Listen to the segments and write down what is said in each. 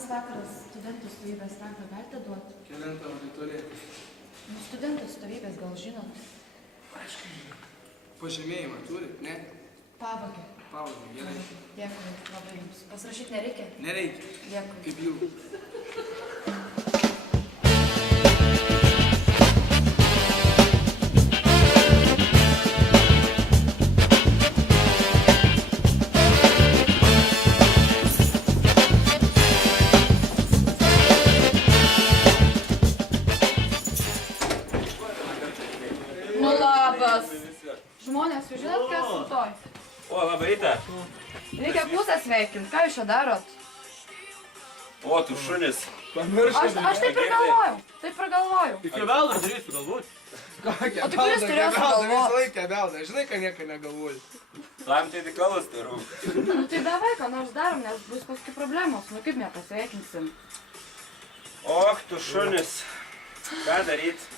Labas vakaras, studentų atstovybės ranką galite duoti? Kelintą auditoriją. Studentų atstovybės gal žinot? Aišku, pažymėjimą turi, ne? Pavogė. Pavogė, gerai. Dėkui, labai jums. Pasirašyti nereikia? Nereikia. Dėkui. Kaip jų. Nu labas. Žmonės, jūs žinot, kas rytoj? O, labą rytą. Reikia pusę sveikinti. Ką jūs čia darot? O, tu šunis. Aš taip ir galvojau. Taip ir galvojau. Iki veldo darysiu sugalvoti. O tai kuris turėjo sugalvoti? Visą laiką veldą. Žinai, ką nieko negalvoju. Tam tai tikalus darau. Nu tai davai, ką nors darom, nes bus paskui problemos. Nu kaip nepasveikinsim? Och, tu šunis. Ką daryt?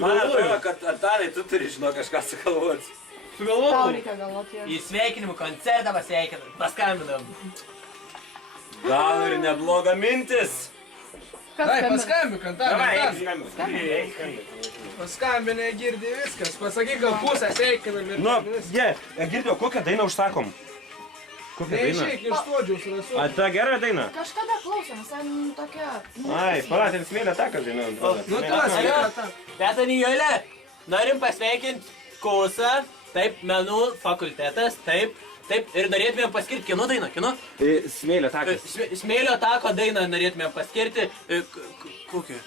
Man atrodo, kad Antanai, tu turi žinot kažką sugalvoti. Tau reikia galvoti. Į sveikinimų koncertą paskambinam. Gal ir nebloga mintis. Kas Dai, skambina? paskambink, Davai, Antanai. eik, skambink. Paskambinė, girdi viskas. Pasakyk, gal pusę sveikinam ir Nu, viskas. girdėjau, kokią dainą užsakom? Kokią dainą? Neišeik iš stuodžiaus rasu. A, ta gera daina? Kažkada klausėm, visai tokia... Ai, palatėm smėlę takas daina. Nu, tu asmėlę. Teta Nijolė, norim pasveikinti kursą, taip, menų fakultetas, taip, ir norėtumėm paskirti kino dainą, kino? Smėlė takas. Smėlio tako dainą norėtumėm paskirti, kokią?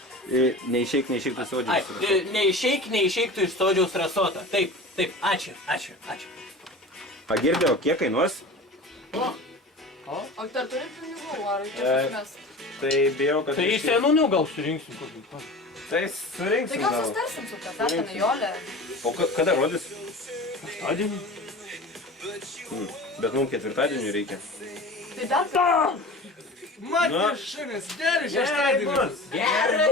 Neišeik, tu Ai, sodžiaus. neišeik tu iš sodžiaus rasotą, taip, ačiū. Pagirdėjau, kiek kainuos? O dar turim pinigų, ar reikės mes? Tai bijau, kad... Tai iš senūnių gal surinksim kokį. Tai Tai surinksim gal gal. sustarsim su teta Nijolė. O kada rodys? Aštuodienį? Bet mums ketvirtadienį reikia. Tai dar ką? Matai, šunis, gerai šeštadienis. Gerai,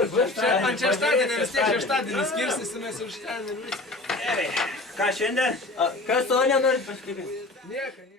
Ant šeštadienį vis tiek šeštadienį skirstysimės ir šeštadienį viską. Gerai. Ką šiandien? Kas to nenorit pasakyti? Nieko.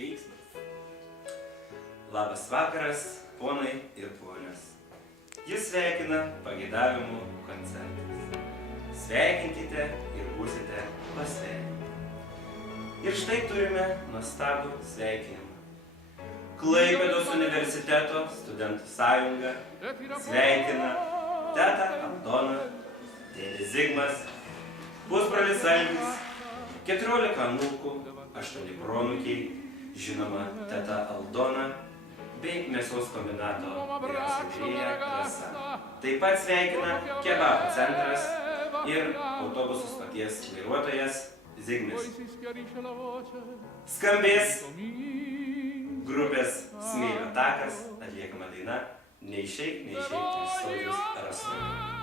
Veiksmas. Labas vakaras, ponai ir ponios. Jis sveikina pageidavimų koncertas. Sveikinkite ir būsite pasveikinti. Ir štai turime nuostabų sveikinimą. Klaipėdos universiteto studentų sąjunga sveikina tetą Aldoną, dėdė Zigmas, pusbrolis Algis, 14 anūkų, 8 proanūkiai, žinoma, teta Aldona bei mėsos kombinato vyriausiavirėja Rasa. Taip pat sveikina kebabų centras ir autobusų stoties vairuotojas Zigmis. Skambės grupės Smėlio takas, atliekama daina Neišeik, tu iš sodžiaus rasų.